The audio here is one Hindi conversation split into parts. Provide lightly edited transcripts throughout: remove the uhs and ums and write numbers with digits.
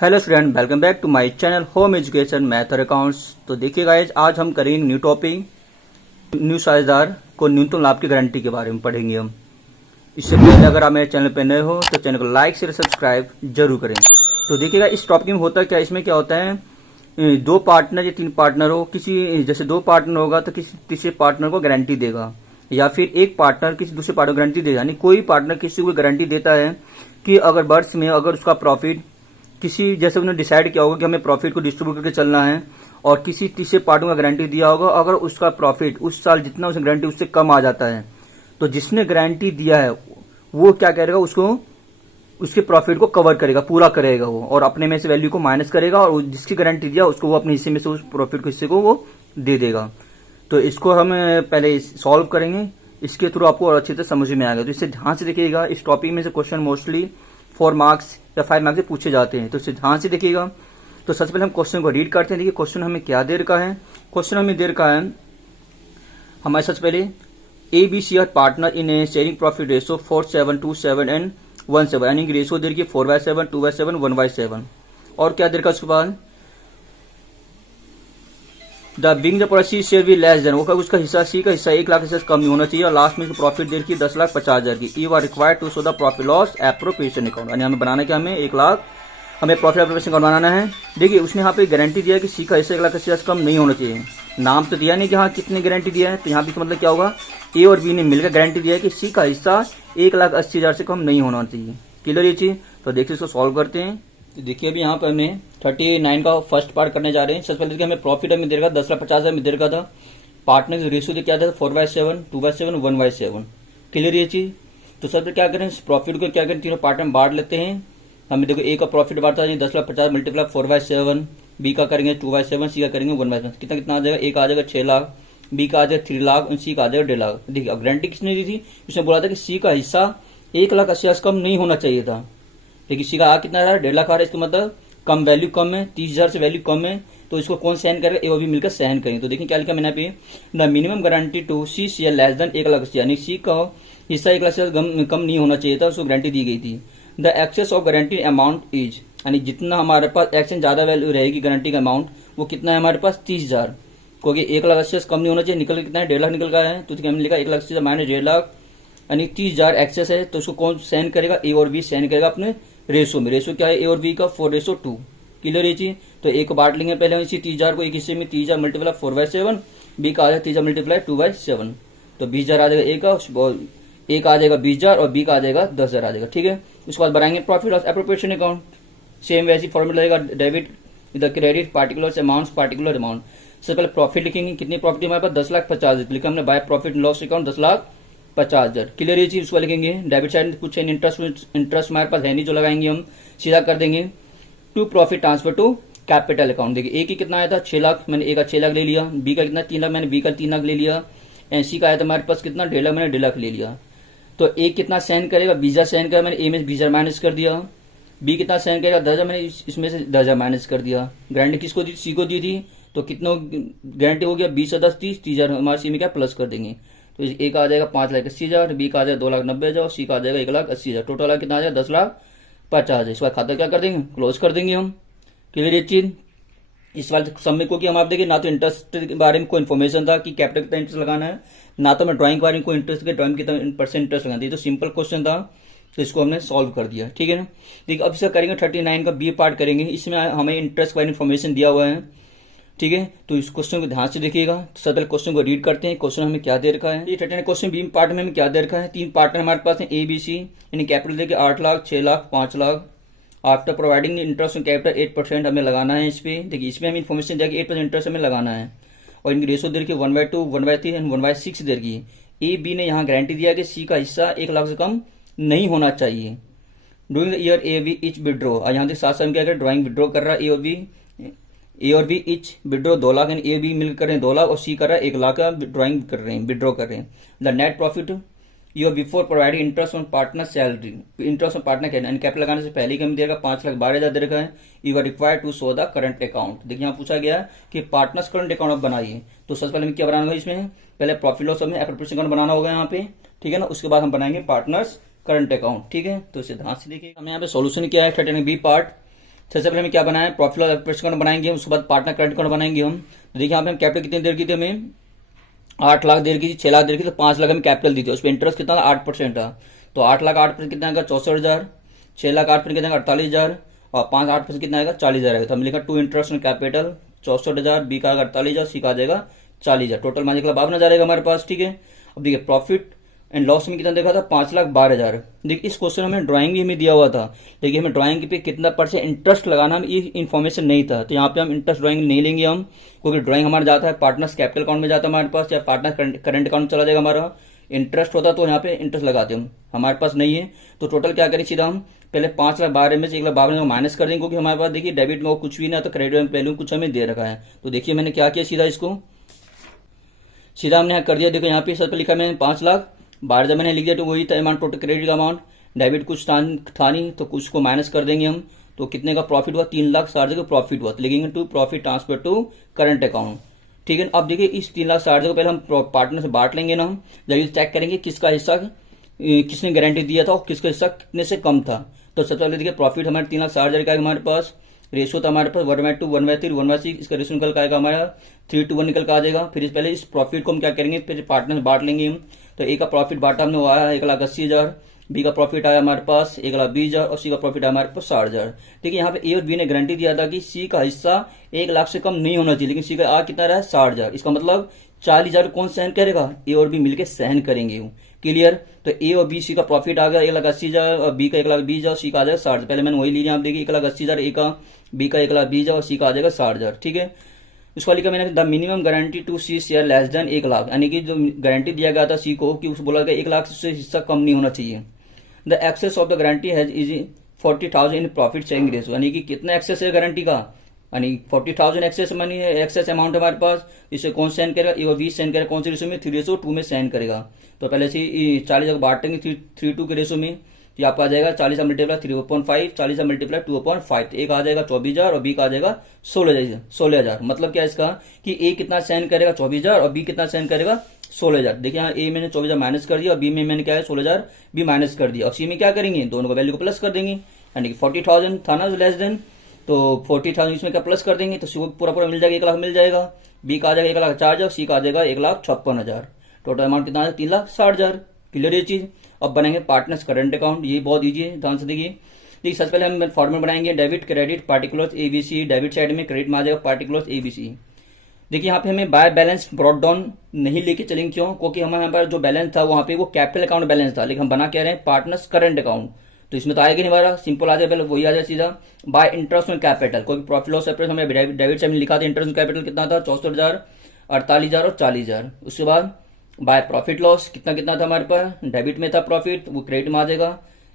Hello student, welcome back to my channel home education math और अकाउंट्स। तो देखिए गाइज, आज हम करेंगे न्यू टॉपिक, न्यू साझेदार को न्यूनतम लाभ की गारंटी के बारे में पढ़ेंगे हम। इससे पहले अगर आप मेरे चैनल पर नए हो तो चैनल को लाइक शेयर सब्सक्राइब जरूर करें। तो देखिएगा इस टॉपिक में होता क्या, इसमें क्या होता है, दो पार्टनर या तीन पार्टनर हो, किसी जैसे दो पार्टनर होगा तो किसी तीसरे पार्टनर को गारंटी देगा, या फिर एक पार्टनर किसी दूसरे पार्टनर को गारंटी देगा। यानी कोई पार्टनर किसी को गारंटी देता है कि अगर वर्ष में अगर उसका प्रॉफिट किसी, जैसे उन्होंने डिसाइड किया होगा कि हमें प्रॉफिट को डिस्ट्रीब्यूट करके चलना है, और किसी तीसरे पार्टी को गारंटी दिया होगा अगर उसका प्रॉफिट उस साल जितना उसने गारंटी उससे कम आ जाता है, तो जिसने गारंटी दिया है वो क्या करेगा, उसको उसके प्रॉफिट को कवर करेगा, पूरा करेगा वो, और अपने में से वैल्यू को माइनस करेगा, और जिसकी गारंटी दिया उसको वो अपने हिस्से में से उस प्रॉफिट के हिस्से को वो दे देगा। तो इसको हम पहले सॉल्व करेंगे, इसके थ्रू आपको और अच्छी तरह समझ में आएगा। तो इससे ध्यान से देखिएगा, इस टॉपिक में से क्वेश्चन मोस्टली 4 मार्क्स या 5 मार्क्स से पूछे जाते हैं, तो इसे ध्यान से देखिएगा। तो सबसे पहले हम क्वेश्चन को रीड करते हैं। देखिए क्वेश्चन हमें क्या दे रखा है, क्वेश्चन हमें दे रखा है हमारे सबसे पहले A B C R partner in a sharing profit ratio 4:7:2:7 and 1:7, यानी कि रेशो दे रखी है 4/7, 2/7, 1/7। और क्या दे रखा है उसके बाद, the being the policy share भी लेस देन, वो उसका हिस्सा सी का हिस्सा 1 लाख से कम नहीं होना चाहिए, और लास्ट में प्रॉफिट दे रखी 10,50,000 की। You are required to show the profit loss appropriation account, यानी हमें बनाना क्या, हमें 1 लाख हमें प्रॉफिट एप्रोप्रिएशन अकाउंट बनाना है। देखिए उसने यहाँ पे गारंटी दिया है कि सी का हिस्सा 1 लाख से कम नहीं होना चाहिए, नाम तो दिया नहीं कि हाँ कितने गारंटी दिया है, तो यहाँ पे मतलब क्या होगा, ए और बी ने मिलकर गारंटी दिया है कि सी का हिस्सा 1,80,000 से कम नहीं होना चाहिए। क्लियर ये चीज। तो देखिए इसको सॉल्व करते हैं। तो देखिए अभी यहाँ पर हमने 39 का फर्स्ट पार्ट करने जा रहे हैं। सबसे पहले देखिए हमें प्रॉफिट हमें दे रखा 10,50,000 में दे रखा था, पार्टनर रेशियो क्या था 4/7, 2/7, 1/7। क्लियर ये चीज। तो सबसे क्या करें, प्रॉफिट को क्या करें, तीनों पार्ट में बांट लेते हैं। हमें देखो ए का प्रॉफिट बांटता है 10,50,000 मल्टीप्लाई 4/7, बी का करेंगे 2/7, सी का करेंगे 1/7। कितना कितना आ जाएगा, ए का आ जाएगा 6 लाख, बी का आ जाएगा 3 लाख, और सी का आ जाएगा 1.5 लाख। देखिए अब गारंटी किसने दी थी, उसने बोला था कि सी का हिस्सा 1,80,000 से कम नहीं होना चाहिए था, लेकिन सी का आ कितना आ रहा है 1.5 लाख आ रहा है। इसका मतलब कम वैल्यू कम है, 30,000 से वैल्यू कम है, तो इसको कौन सहन करेगा, ए और बी मिलकर सहन करेंगे। तो देखिए क्या लिखा मैंने पे, the minimum guarantee to C share less than 1 lakh, यानी सी का हिस्सा 1 लाख से कम नहीं होना चाहिए था, उसको गारंटी दी गई थी। The excess of guarantee amount is, यानी जितना हमारे पास एक्सेस ज्यादा वैल्यू रहेगी गारंटी का अमाउंट, वो कितना है हमारे पास 30,000, क्योंकि 1 लाख से कम नहीं होना चाहिए। निकल कितना है 1.5 लाख निकल गया है, तो हमने लिखा 1 लाख से माइनस 1.5 लाख, यानी 30,000 एक्सेस है, तो उसको कौन सहन करेगा, ए और बी सहन करेगा अपने रेशो में। रेशो क्या है, ए और बी का 4:2। क्लियर ये चीज। तो एक को बांट लेंगे पहले इसी 30,000 को, एक हिस्से में 30,000 मल्टीप्लाई 4/7, बी का आ जाएगा 30,000 मल्टीप्लाई 2/7, तो 20,000 आ जाएगा ए का, ए का आ जाएगा 20,000 और बी का आ जाएगा 10,000 आ जाएगा। ठीक है, उसके बाद बनाएंगे profit loss appropriation account. Same वैसी फॉर्मूला रहेगा, debit the credit particular amount particular amount. सबसे पहले प्रॉफिट लिखेंगे, कितनी प्रॉफिट हमारे पास 10,50,000 लिखा हमने, by profit loss account 10,50,000। Clear ये चीज, उसको लिखेंगे। डेबिट साइड कुछ इंटरेस्ट हमारे पास है नहीं, जो लगाएंगे हम सीधा कर देंगे, to profit transfer to capital account. देखिए ए की कितना आया था 6 लाख, मैंने ए का 6 लाख ले लिया, बी का कितना 3 लाख, मैंने बी का 3 लाख ले लिया, एंड सी का आया था हमारे पास कितना 1.5 लाख, मैंने 1.5 लाख ले लिया। तो ए कितना सहन करेगा, 20,000 सहन करेगा, मैंने ए में 20,000 माइनस कर दिया। बी कितना सहन करेगा 10,000, मैंने इसमें से 10,000 माइनस कर दिया। गारंटी किसको दी, सी को दी थी, तो कितना गारंटी हो गया 20 और 10 30,000, हमारे सी में क्या प्लस कर देंगे, तो ए का आ जाएगा 5,80,000, बी का आ जाएगा 2,90,000, सी का आ जाएगा 1,80,000, टोटल कितना आ जाएगा 10,50,000। इसका खाता क्या कर देंगे, क्लोज कर देंगे हम। क्लियर ये चीज। इस वाले समय को कि हम आप देखिए, ना तो इंटरेस्ट के बारे में कोई इन्फॉर्मेशन था कि कैपिटल कितना इंटरेस्ट लगाना है, ना तो मैं ड्राइंग के बारे में कोई इंटरेस्ट के ड्राइंग कितना % इंटरेस्ट लगाना है, तो सिंपल क्वेश्चन था, तो इसको हमने सॉल्व कर दिया। ठीक है ना। देखिए अब इसका करेंगे 39 का बी पार्ट करेंगे, इसमें हमें इंटरेस्ट के बारे में इन्फॉर्मेशन दिया हुआ है। ठीक है, तो इस क्वेश्चन को ध्यान से देखिएगा। सबसे पहले क्वेश्चन को रीड करते हैं, क्वेश्चन हमें क्या दे रखा है। ये 39 क्वेश्चन बी पार्ट में हमें क्या दे रखा है, 3 पार्टनर हमारे पास है ए बी सी, यानी कैपिटल देखिए 8 lakh, 6 lakh, 5 lakh. After providing interest on capital 8% हमें लगाना है इस पे। देखिए इसमें हमें इन्फॉर्मेशन दिया कि 8% इंटरेस्ट हमें लगाना है, और इनकी रेशो दे रखी 1/2, 1/3 एंड 1/6 दे रखी है। ए बी ने यहाँ गारंटी दिया कि सी का हिस्सा 1 लाख से कम नहीं होना चाहिए। During the year A B each withdraw, और यहाँ साथ साथ क्या कर ड्राइंग विड्रॉ कर रहा है, ए और बी इच विड्रॉ 2 लाख, यानी ए बी मिलकर कर रहे हैं 2 लाख, और सी कर रहा है 1 लाख का ड्राइंग कर रहे हैं, विड्रॉ कर रहे हैं। The net profit you before providing interest on partner salary, interest on partner capital लगाने से पहले कमी देगा 5,12,000 दे रखा है। You are required to show the current account. देखिए यहाँ पूछा गया कि पार्टनर्स करंट अकाउंट आप बनाइए, तो सबसे पहले हमें क्या बनाना होगा, इसमें पहले प्रॉफिट लॉस हमें एप्रोप्रिएशन अकाउंट बनाना होगा यहाँ पे। ठीक है ना, उसके बाद हम बनाएंगे पार्टनर्स करंट अकाउंट। ठीक है, तो इसे ध्यान से देखिए, हमने यहाँ पे सोल्यूशन किया है 39 बी पार्ट। सबसे पहले हमें क्या बनाना है, प्रॉफिट लॉस ऑपरेशन अकाउंट बनाएंगे हम, उसके बाद पार्टनर करंट अकाउंट बनाएंगे हम। तो देखिए यहाँ पे हम कैपिटल कितनी देर की थी, हमें 8 लाख देर की थी, 6 लाख देर की, तो 5 लाख हमें कैपिटल दी थी, उस पर इंटरेस्ट कितना था 8% था। तो 8 लाख 8% कितना आएगा 64,000, 6 लाख 8% कितना आएगा 48,000 और 5 8% कितना आएगा 40,000 आएगा। तो हम लिखा to interest on capital 64,000, B का 48,000, सी का आ जाएगा 40,000, टोटल मान लीजिए 52,000 आएगा हमारे पास। ठीक है, अब देखिए प्रॉफिट एंड लॉस में कितना देखा था 5,12,000। देखिए इस क्वेश्चन हमें ड्राइंग भी हमें दिया हुआ था, देखिए हमें ड्राइंग पे कितना % इंटरेस्ट लगाना हम ये इन्फॉर्मेशन नहीं था, तो यहाँ पे हम इंटरेस्ट ड्राइंग नहीं लेंगे हम, क्योंकि ड्राइंग हमारा जाता है पार्टनर्स कैपिटल अकाउंट में जाता है हमारे पास, या पार्टनर करंट अकाउंट चला जाएगा हमारा। इंटरेस्ट होता तो यहाँ पे इंटरेस्ट लगाते हम, हमारे पास नहीं है। तो टोटल क्या करें सीधा हम पहले 5,12,000 में से 1,52,000 माइनस कर देंगे, क्योंकि हमारे पास देखिए डेबिट में वो कुछ भी ना, तो क्रेडिट में पहले कुछ हमें दे रखा है। तो देखिए मैंने क्या किया, सीधा इसको सीधा हमने यहाँ कर दिया। देखो यहाँ पे सबसे लिखा मैंने 5,12,000 मैंने लिख दिया, तो वही था अमाउंट, टोटल क्रेडिट का अमाउंट। डेबिट कुछ था नहीं, तो कुछ को माइनस कर देंगे हम। तो कितने का प्रॉफिट हुआ 3,60,000 का प्रॉफिट हुआ, तो लिखेंगे to profit transfer to current account. ठीक है, अब देखिए इस 3,60,000 को पहले हम पार्टनर से बांट लेंगे ना हम, जब चेक करेंगे किसका हिस्सा किसने गारंटी दिया था और किसका हिस्सा कितने से कम था। तो सबसे पहले देखिए प्रॉफिट हमारे 3,60,000 का हमारे पास, रेशियो था हमारे पास 1/2, 1/3, 1/6, इसका रेशियो निकल का आएगा हमारा 3:1 निकल का आ जाएगा। फिर इस पहले इस प्रॉफिट को हम क्या करेंगे, फिर पार्टनर से बांट लेंगे हम। तो ए का प्रॉफिट बांटा हमने, वो आया 1,80,000, बी का प्रॉफिट आया हमारे पास 1,20,000 और सी का प्रॉफिट आया हमारे पास 60,000। देखिए यहाँ पे ए और बी ने गारंटी दिया था कि सी का हिस्सा 1 लाख से कम नहीं होना चाहिए, लेकिन सी का आ कितना रहा 60,000। इसका मतलब 40,000 कौन सहन करेगा, ए और बी मिलकर सहन करेंगे। क्लियर, तो ए और बी सी का प्रॉफिट आ गया 1,80,000 और बी का 1,20,000, सी का आ जाएगा 60,000। पहले मैंने वही लीजिए, आप देखिए 1,80,000 ए का, बी का 1,20,000 और सी का आ जाएगा 60,000। ठीक है, उसको लिखा मैंने the minimum guarantee to C share less than 1 lakh, यानी कि जो गारंटी दिया गया था सी को कि उस बोला गया 1 लाख से हिस्सा कम नहीं होना चाहिए। The excess of the guarantee has is 40,000 in profit sharing ratio, यानी कि कितना एक्सेस है गारंटी का, यानी 40,000 एक्सेस मनी है, एक्सेस अमाउंट हमारे पास। इसे कौन साइन करेगा, ए और बी साइन करेगा, कौन से रेशियो में 3:2 में साइन करेगा। तो पहले से 40 बांटेंगे 3:2 के रेशियो में, तो आपका आ जाएगा 40 मल्टीप्लाई 3/5, 40 मल्टीप्लाई 2/5, तो एक आ जाएगा 24,000 और बी का आ जाएगा 16,000। मतलब क्या इसका कि ए कितना साइन करेगा 24,000 और बी कितना साइन करेगा 16,000। देखिए यहाँ ए मैंने 24,000 माइनस कर दिया और बी में मैंने क्या है 16,000 बी माइनस कर दिया, और सी में क्या करेंगे दोनों का वैल्यू को प्लस कर देंगे, यानी कि 40,000 था ना लेस देन, तो 40,000 इसमें क्या प्लस कर देंगे, तो सी को पूरा मिल जाएगा 1 लाख मिल जाएगा, बी का आ जाएगा 1,04,000, सी का आ जाएगा 1,56,000। टोटल अमाउंट कितना है 3,60,000। क्लियर ये चीज। अब बनाएंगे पार्टनर्स करंट अकाउंट, ये बहुत इजी है, ध्यान से देखिए सबसे पहले हम फॉर्मेट बनाएंगे debit credit particulars ABC, debit side में क्रेडिट में आ जाएगा पार्टिकुलर्स एबीसी। देखिए यहाँ पे हमें बाय बैलेंस ब्रॉट डाउन नहीं लेके चलेंगे, क्यों, क्योंकि हमारे यहाँ पर जो बैलेंस था वहां पे वो कैपिटल अकाउंट बैलेंस था, लेकिन हम बना क्या रहे हैं पार्टनर्स करंट अकाउंट, तो इसमें तो आएगा नहीं हमारा, सिंपल आ जाए पहले वही आ जाए सीधा बाय इंटरेस्ट ऑन कैपिटल, क्योंकि प्रॉफिट लॉस सेपरेट हमें डेबिट साइड में लिखा था इंटरेस्ट ऑन कैपिटल कितना था 64,000, 48,000 और 40,000। उसके बाद बाय प्रॉफिट लॉस कितना कितना था हमारे पास, डेबिट में था प्रॉफिट, वो क्रेडिट में आ जाएगा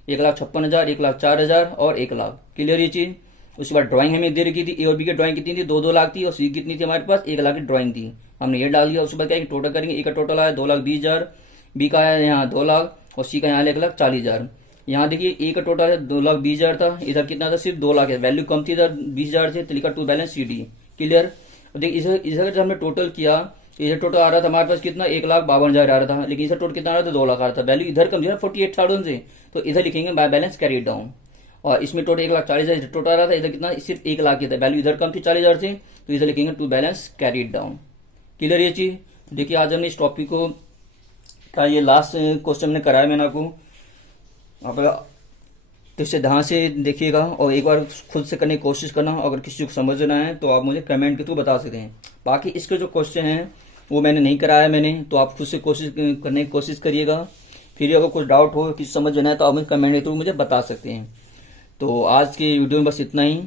1,56,000, 1,04,000 और 1 लाख। क्लियर ये चीज। उसके बाद ड्राइंग हमें दे रखी थी, ए और बी की ड्राइंग कितनी थी 2-2 लाख थी, और सी कितनी थी हमारे पास 1 लाख की ड्राइंग थी, हमने ये डाल दिया। उसके बाद क्या टोटल करेंगे, ए का टोटल आया 2,20,000, बी का आया यहाँ 2 लाख और सी का यहाँ 1,40,000। यहाँ देखिए ए का टोटल है 2,20,000 था, इधर कितना था सिर्फ 2 लाख है, वैल्यू कम थी इधर 20,000 से, तो लिखा to balance C D. Clear. देखिए इधर जब हमने टोटल किया, इधर टोटल आ रहा था हमारे पास कितना 1,52,000 आ रहा था, लेकिन इधर टोटल कितना आ रहा था 2 लाख आ रहा था, वैल्यू इधर कम थी 48,000 से, तो इधर लिखेंगे बाय बैलेंस कैरी डाउन। और इसमें टोटल 1,40,000 टोटल आ रहा था, इधर कितना सिर्फ 1 लाख की था, वैल्यू इधर कम थी 40,000 से, तो इधर लिखेंगे to balance carried down. Clear ये चीज। देखिए आज हमने इस टॉपिक को का ये लास्ट क्वेश्चन मैंने कराया मैंने आपको, आप तो इससे ध्यान से देखिएगा और एक बार खुद से करने की कोशिश करना। अगर किसी को समझना है तो आप मुझे कमेंट के थ्रू बता सकते हैं। बाकी इसके जो क्वेश्चन हैं वो मैंने नहीं कराया मैंने, तो आप खुद से कोशिश करने की कोशिश करिएगा। फिर अगर कुछ डाउट हो किसी समझना है तो आप मुझे कमेंट के थ्रू मुझे बता सकते हैं। तो आज की वीडियो में बस इतना ही।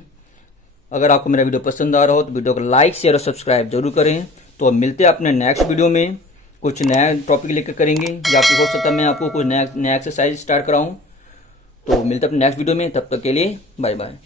अगर आपको मेरा वीडियो पसंद आ रहा हो तो वीडियो को लाइक शेयर और सब्सक्राइब जरूर करें। तो अब मिलते हैं अपने नेक्स्ट वीडियो में, कुछ नया टॉपिक लेकर करेंगे, या फिर हो सकता है मैं आपको कुछ नया एक्सरसाइज स्टार्ट कराऊं। तो मिलते हैं अपने नेक्स्ट वीडियो में, तब तक के लिए बाय बाय।